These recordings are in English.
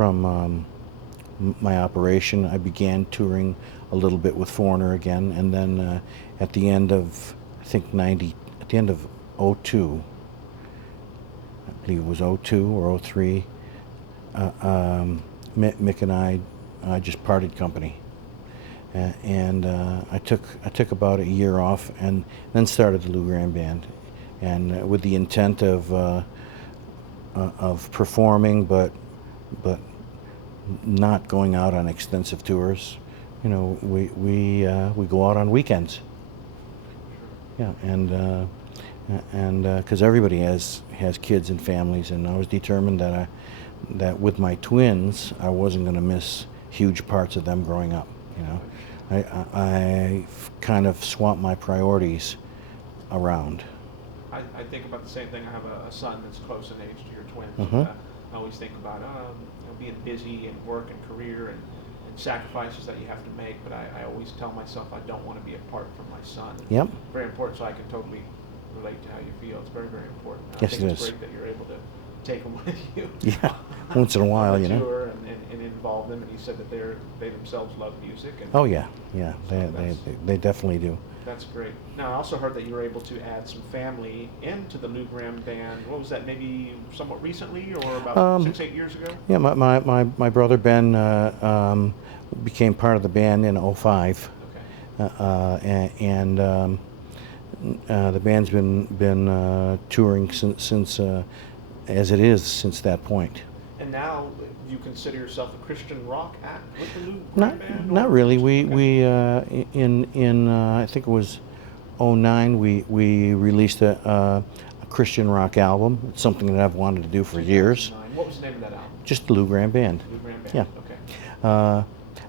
from my operation, I began touring a little bit with Foreigner again, and then at the end of, I think, at the end of '02, I believe it was '02 or '03, Mick and I just parted company. And I took about a year off, and then started the Lou Gramm Band, and with the intent of performing, but not going out on extensive tours. You know, we go out on weekends. Yeah, and because everybody has kids and families, and I was determined that with my twins, I wasn't going to miss huge parts of them growing up. You know, I kind of swapped my priorities around. I think about the same thing. I have a son that's close in age to your twins. Mm-hmm. I always think about being busy and work and career and sacrifices that you have to make, but I always tell myself I don't want to be apart from my son. Yep. Very important, so I can totally relate to how you feel. It's very, very important. Yes, I think it it's is. great that you're able to take them with you. Yeah, once in a while, on the you know. tour and involve them. And you said that they themselves love music. And Oh yeah, so they definitely do. that's great. Now, I also heard that you were able to add some family into the Lou Gramm Band. What was that, maybe somewhat recently or about 6-8 years ago? Yeah, my brother Ben became part of the band in '05, Okay. and the band's been touring since as it is since that point. And now you consider yourself a Christian rock act with the Lou Gramm Not Band? not or- really. Okay. In I think it was '09 we released a Christian rock album. It's something that I've wanted to do for years. 2009. What was the name of that album? Just the Lou Gramm Band. Lou Gramm Band. Yeah. Okay.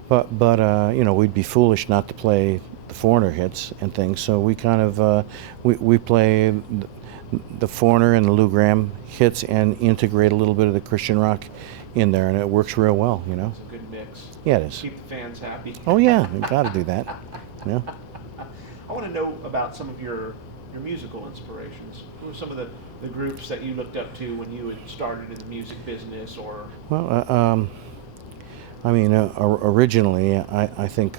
But you know, we'd be foolish not to play the Foreigner hits and things. So we kind of we play the Foreigner and the Lou Gramm hits and integrate a little bit of the Christian rock in there, and it works real well. You know. It's a good mix. Yeah, it is. Keep the fans happy. Oh yeah, you got to do that. Yeah. I want to know about some of your musical inspirations. Who were some of the groups that you looked up to when you had started in the music business, or Well, I mean, originally, I think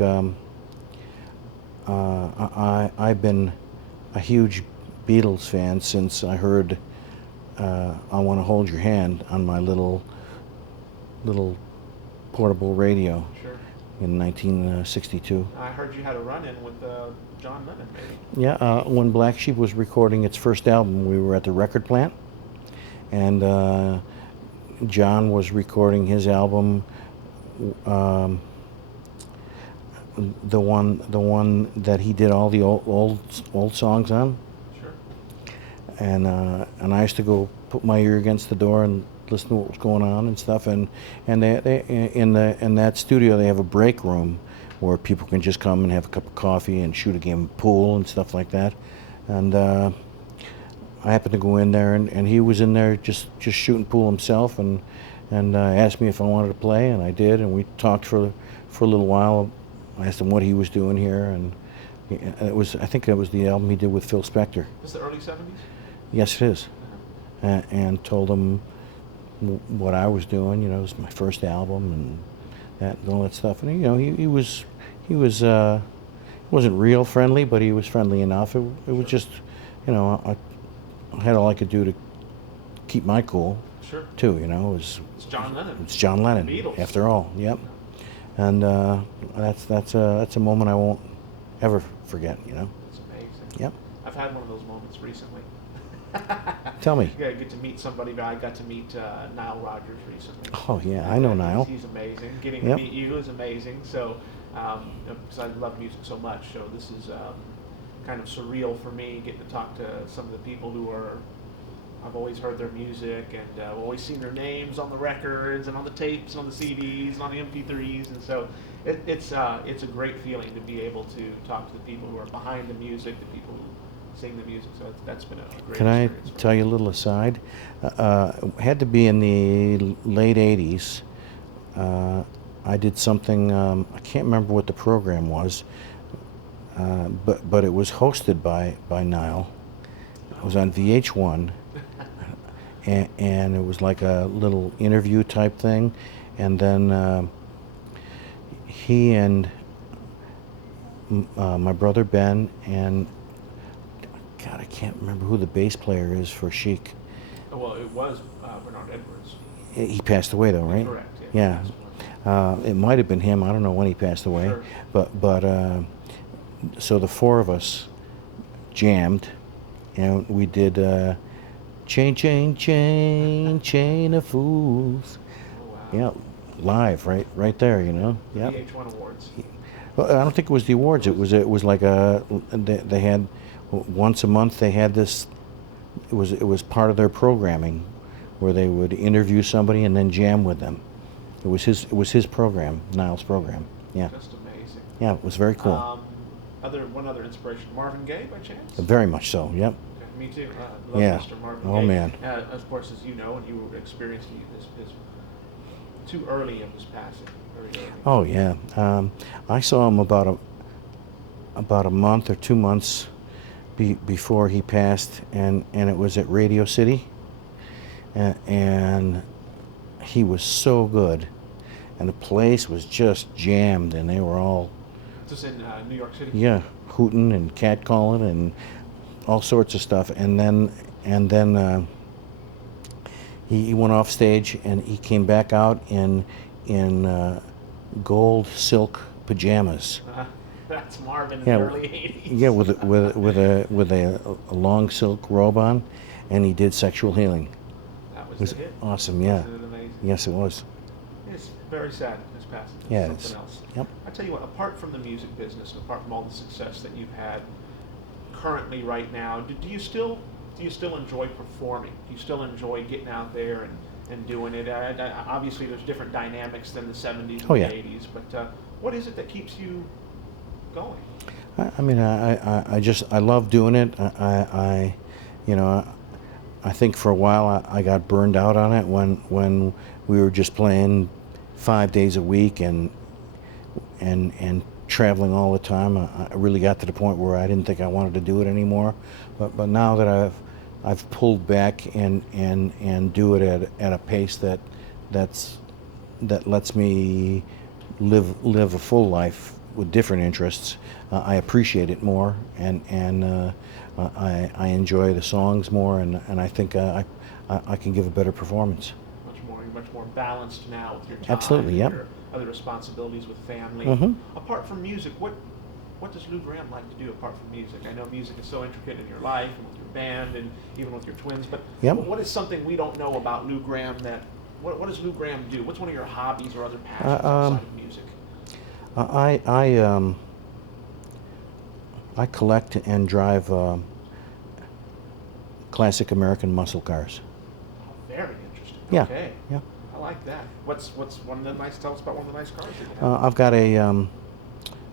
I've been a huge Beatles fan since I heard "I Want to Hold Your Hand" on my little portable radio sure? in 1962. I heard you had a run-in with John Lennon, maybe. Yeah, when Black Sheep was recording its first album, we were at the record plant, and John was recording his album, the one that he did all the old songs on, Sure. and I used to go put my ear against the door and listen to what was going on and stuff, and they in that studio they have a break room where people can just come and have a cup of coffee and shoot a game of pool and stuff like that. And I happened to go in there, and he was in there just shooting pool himself, and asked me if I wanted to play, and I did, and we talked for a little while. I asked him what he was doing here, and I think it was the album he did with Phil Spector. This the early '70s. Yes, it is. And told him what I was doing. You know, it was my first album and all that stuff. And you know, he wasn't real friendly, but he was friendly enough. It was just, you know, I had all I could do to keep my cool Sure. too. You know, It's John Lennon. it's John Lennon Beatles. after all. Yep. And that's a moment I won't ever forget. You know. It's amazing. Yep. I've had one of those moments recently. Tell me. Yeah, I get to meet somebody. But I got to meet Nile Rodgers recently. Oh yeah, I know And Niall. He's amazing. Getting Yep. to meet you is amazing. So, because I love music so much, so this is kind of surreal for me, getting to talk to some of the people who are. I've always heard their music, and I've always seen their names on the records and on the tapes and on the CDs and on the MP3s, and so it's a great feeling to be able to talk to the people who are behind the music, the people who sing the music. So that's been a great Can I experience. for tell me. you a little aside? Had to be in the late '80s. I did something. I can't remember what the program was, but it was hosted by Niall. It was on VH1, and it was like a little interview type thing. and then he and my brother Ben and God, I can't remember who the bass player is for Chic. Well, it was Bernard Edwards. He passed away though, right? Correct. Yeah. It might have been him. I don't know when he passed away. Sure. But so the four of us jammed, and we did Chain, Chain, Chain, Chain of Fools. Oh, wow. Yeah, live, right there, you know. The Yeah. VH1 Awards. Well, I don't think it was the awards. It was like they had once a month they had this. It was part of their programming, where they would interview somebody and then jam with them. It was his program, Niall's program. Yeah. Just amazing. Yeah, it was very cool. One other inspiration, Marvin Gaye by chance? Very much so. Yep. Okay, me too. Love Yeah. Mr. Marvin Oh, Gaye. man. Of course, as you know, and you experienced his too early in his passing. Very early. Oh yeah. I saw him about a month or 2 months before he passed, and it was at Radio City, and he was so good, and the place was just jammed, and they were all This is in New York City. yeah hooting and catcalling and all sorts of stuff, and then he went off stage and he came back out in gold silk pajamas. That's Marvin in Yeah, the early '80s. Yeah, with a long silk robe on, and he did Sexual Healing. That was It was the hit. awesome. Yeah. Wasn't it amazing? Yes, it was. It's very sad his passing. It's Yeah, something it's- else. Yep. I tell you what, apart from the music business, and apart from all the success that you've had currently right now, do you still enjoy performing? Do you still enjoy getting out there and doing it? Obviously, there's different dynamics than the '70s and Oh, the yeah. '80s, but what is it that keeps you going? I mean, I love doing it. You know, I think for a while I got burned out on it when we were just playing 5 days a week and traveling all the time. I really got to the point where I didn't think I wanted to do it anymore. But now that I've pulled back and do it at a pace that lets me live a full life with different interests, I appreciate it more, and I enjoy the songs more, and I think I can give a better performance. Much more balanced now with your time. Absolutely, and yep. Your other responsibilities with family. Mhm. Apart from music, what does Lou Gramm like to do apart from music? I know music is so intricate in your life and with your band and even with your twins, but Yep. what is something we don't know about Lou Gramm what does Lou Gramm do? What's one of your hobbies or other passions outside of music? I collect and drive classic American muscle cars. Oh, very interesting. Yeah. Okay. Yeah. I like that. What's one of the nice? Tell us about one of the nice cars that you have. I've got a. I'm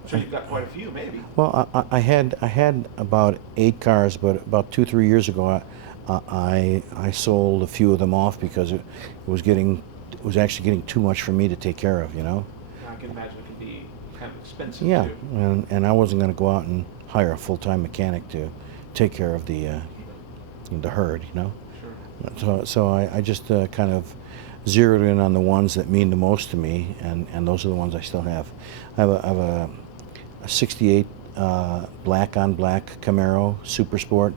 sure you've got quite a few, maybe. Well, I had about 8 cars, but about 2-3 years ago, I sold a few of them off because it was actually getting too much for me to take care of. You know. I can imagine it can be kind of expensive Yeah, too. and I wasn't going to go out and hire a full-time mechanic to take care of the herd. You know. Sure. So I just kind of zeroed in on the ones that mean the most to me, and those are the ones I still have. I have a 68 black on black Camaro Super Sport,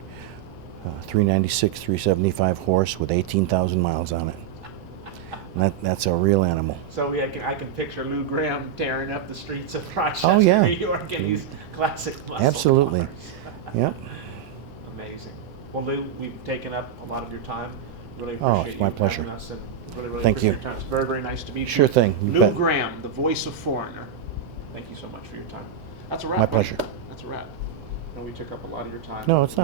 396, 375 horse with 18,000 miles on it. And that's a real animal. So I can picture Lou Gramm tearing up the streets of Rochester, Oh, yeah. New York, in these classic muscle Absolutely. cars. Yep. Amazing. Well, Lou, we've taken up a lot of your time. Really Oh, appreciate it's my you pleasure. having us, and really Thank appreciate you. your time. It's very, very nice to meet you. Sure thing. You Lou bet. Gramm, the voice of Foreigner. Thank you so much for your time. That's a wrap. My right? pleasure. That's a wrap. I know we took up a lot of your time. No, it's not.